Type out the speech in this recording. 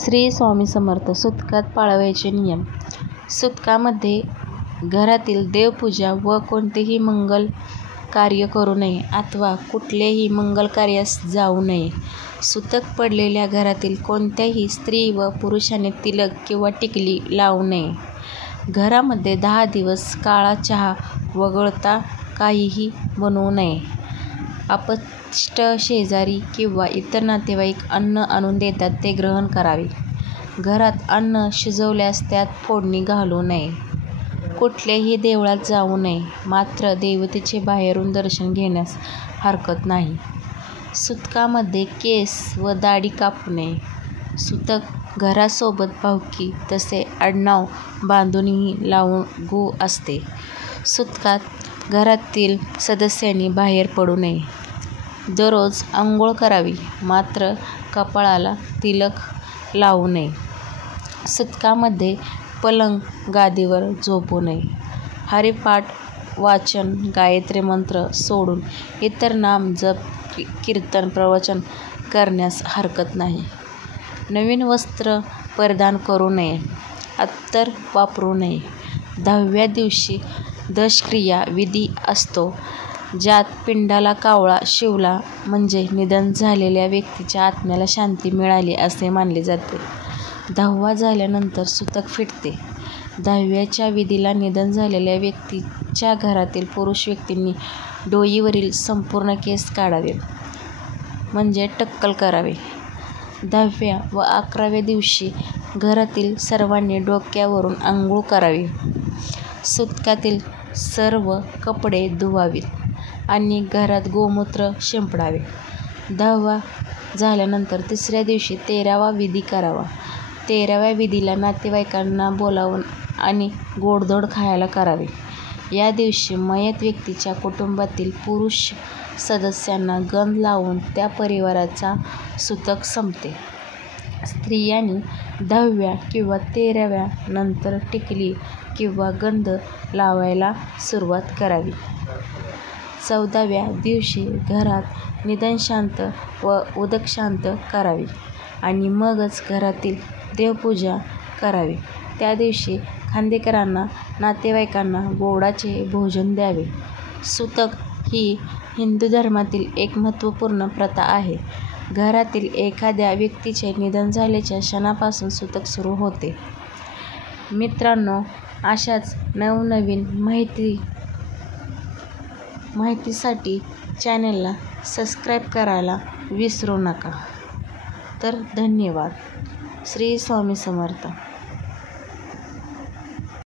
श्री स्वामी समर्थ. सुतकात पाळावयाचे नियम. सुतकामध्ये घरातील देवपूजा व कोणतेही मंगल कार्य करू नये अथवा कुठल्याही मंगल कार्यास जाऊ नये. सुतक पडलेल्या घरातील कोणत्याही स्त्री व पुरुषाने तिलक किंवा टिकली लावू नये. घरामध्ये 10 दिवस काळा चहा वगळता काहीही बनवू नये. अपशिष्ट शेजारी किंवा इतर नातेवाईक अन्न आणून देतात ते ग्रहण करावे. घरात अन्न शिजवल्यास त्यात फोडणी घालू नये. कुठल्याही देवळात जाऊ नये, मात्र देवतेचे बाहेरून दर्शन घेण्यास हरकत नाही. सुतकामध्ये केस व दाढी कापू नये. सुतक घरासोबत भावकी तसे आडनाव बांधूनही लागू असते. सुतकात घरातील सदस्यांनी बाहेर पडू नये. दररोज आंघोळ करावी, मात्र कपाळाला तिलक लावू नये. सुतकामध्ये पलंग गादीवर झोपू नये. हरिपाठ वाचन, गायत्री मंत्र सोडून इतर नाम जप, कीर्तन, प्रवचन करण्यास हरकत नाही. नवीन वस्त्र परिधान करू नये. अत्तर वापरू नये. 10व्या दिवशी दशक्रिया विधी असतो, ज्यात पिंडाला कावळा शिवला म्हणजे निधन झालेल्या व्यक्तीच्या आत्म्याला शांती मिळाली असे मानले जाते. 10वा झाल्यानंतर सुतक फिटते. 10व्याच्या विधीला निधन झालेल्या व्यक्तीच्या घरातील पुरुष व्यक्तींनी डोईवरील संपूर्ण केस काढावेत, म्हणजे टक्कल करावे. 10व्या व 11व्या दिवशी घरातील सर्वांनी डोक्यावरून आंघोळ करावी. सुतकातील सर्व कपडे धुवावीत आणि घरात गोमूत्र शिंपडावे. 10वा झाल्यानंतर 3ऱ्या दिवशी 13वा विधी करावा. 13व्या विधीला नातेवाईकांना बोलावून आणि गोडधोड खायला करावे. या दिवशी मयत व्यक्तीच्या कुटुंबातील पुरुष सदस्यांना गंध लावून त्या परिवाराचा सुतक संपते. स्त्रियांनी 10व्या किंवा 13व्या नंतर टिकली किंवा गंध लावायला सुरुवात करावी. 14व्या दिवशी घरात निधनशांत व उदकशांत करावी आणि मगच घरातील देवपूजा करावी. त्या दिवशी खांदेकरांना नातेवाईकांना गोडाचे भोजन द्यावे. सुतक ही हिंदू धर्मातील एक महत्त्वपूर्ण प्रथा आहे. घरातील एखाद्या व्यक्तीचे निधन झाल्याच्या क्षणापासून सुतक सुरू होते. मित्रांनो, अशाच नवनवीन माहितीसाठी चॅनेलला सबस्क्राईब करायला विसरू नका. तर धन्यवाद. श्री स्वामी समर्थ.